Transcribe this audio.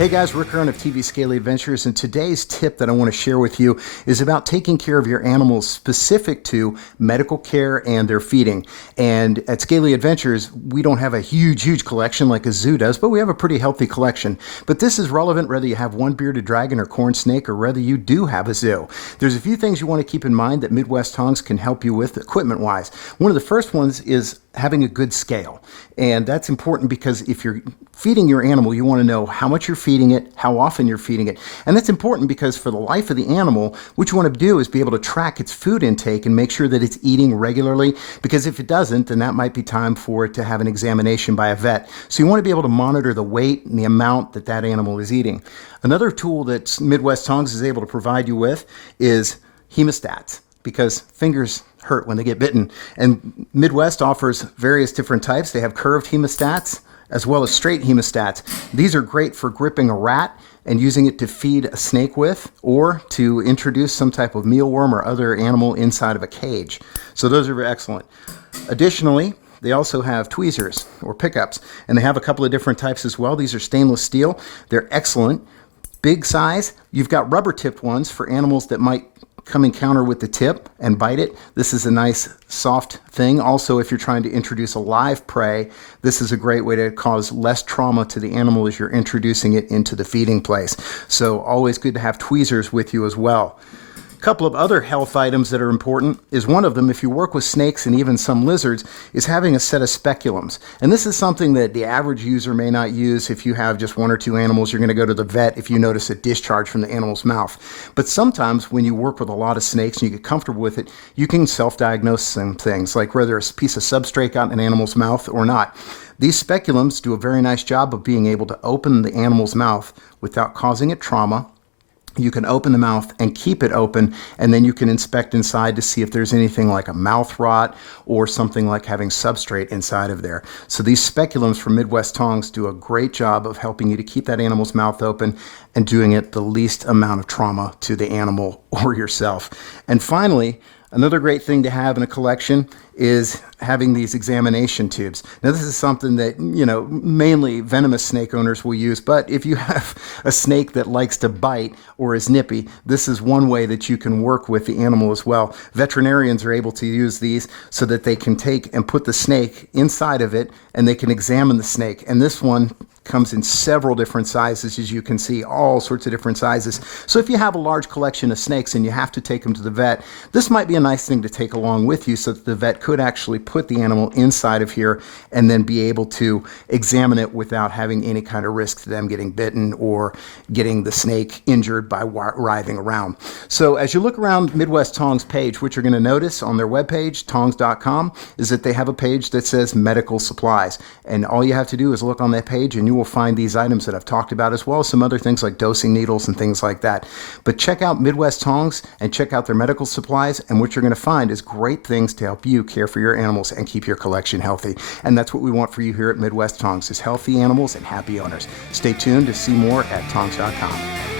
Hey guys, Rick Curren of TV Scaly Adventures, and today's tip that I want to share with you is about taking care of your animals specific to medical care and their feeding. And at Scaly Adventures, we don't have a huge collection like a zoo does, but we have a pretty healthy collection. But this is relevant whether you have one bearded dragon or corn snake or whether you do have a zoo. There's a few things you want to keep in mind that Midwest Tongs can help you with equipment-wise. One of the first ones is having a good scale. And that's important because if you're feeding your animal, you want to know how much you're feeding it, how often you're feeding it. And that's important because for the life of the animal, what you want to do is be able to track its food intake and make sure that it's eating regularly, because if it doesn't, then that might be time for it to have an examination by a vet. So you want to be able to monitor the weight and the amount that that animal is eating. Another tool that Midwest Tongs is able to provide you with is hemostats, because fingers hurt when they get bitten. And Midwest offers various different types. They have curved hemostats as well as straight hemostats. These are great for gripping a rat and using it to feed a snake with, or to introduce some type of mealworm or other animal inside of a cage. So those are excellent. Additionally, they also have tweezers or pickups, and they have a couple of different types as well. These are stainless steel. They're excellent. Big size. You've got rubber tipped ones for animals that might come encounter with the tip and bite it. This is a nice soft thing. Also, if you're trying to introduce a live prey, this is a great way to cause less trauma to the animal as you're introducing it into the feeding place. So always good to have tweezers with you as well. A couple of other health items that are important is one of them, if you work with snakes and even some lizards, is having a set of speculums. And this is something that the average user may not use. If you have just one or two animals, you're going to go to the vet if you notice a discharge from the animal's mouth. But sometimes when you work with a lot of snakes and you get comfortable with it, you can self-diagnose some things, like whether a piece of substrate got in an animal's mouth or not. These speculums do a very nice job of being able to open the animal's mouth without causing it trauma. You can open the mouth and keep it open, and then you can inspect inside to see if there's anything like a mouth rot or something like having substrate inside of there. So these speculums from Midwest Tongs do a great job of helping you to keep that animal's mouth open and doing it the least amount of trauma to the animal or yourself. And finally, another great thing to have in a collection is having these examination tubes. Now, this is something that, mainly venomous snake owners will use, but if you have a snake that likes to bite or is nippy, this is one way that you can work with the animal as well. Veterinarians are able to use these so that they can take and put the snake inside of it, and they can examine the snake. And this one comes in several different sizes, as you can see, all sorts of different sizes. So if you have a large collection of snakes and you have to take them to the vet, this might be a nice thing to take along with you so that the vet could actually put the animal inside of here and then be able to examine it without having any kind of risk to them getting bitten or getting the snake injured by writhing around. So as you look around Midwest Tongs page, what you're going to notice on their webpage, tongs.com, is that they have a page that says medical supplies. And all you have to do is look on that page and you will find these items that I've talked about, as well as some other things like dosing needles and things like that. But check out Midwest Tongs and check out their medical supplies, and what you're going to find is great things to help you care for your animals and keep your collection healthy. And that's what we want for you here at Midwest Tongs, is healthy animals and happy owners. Stay tuned to see more at tongs.com.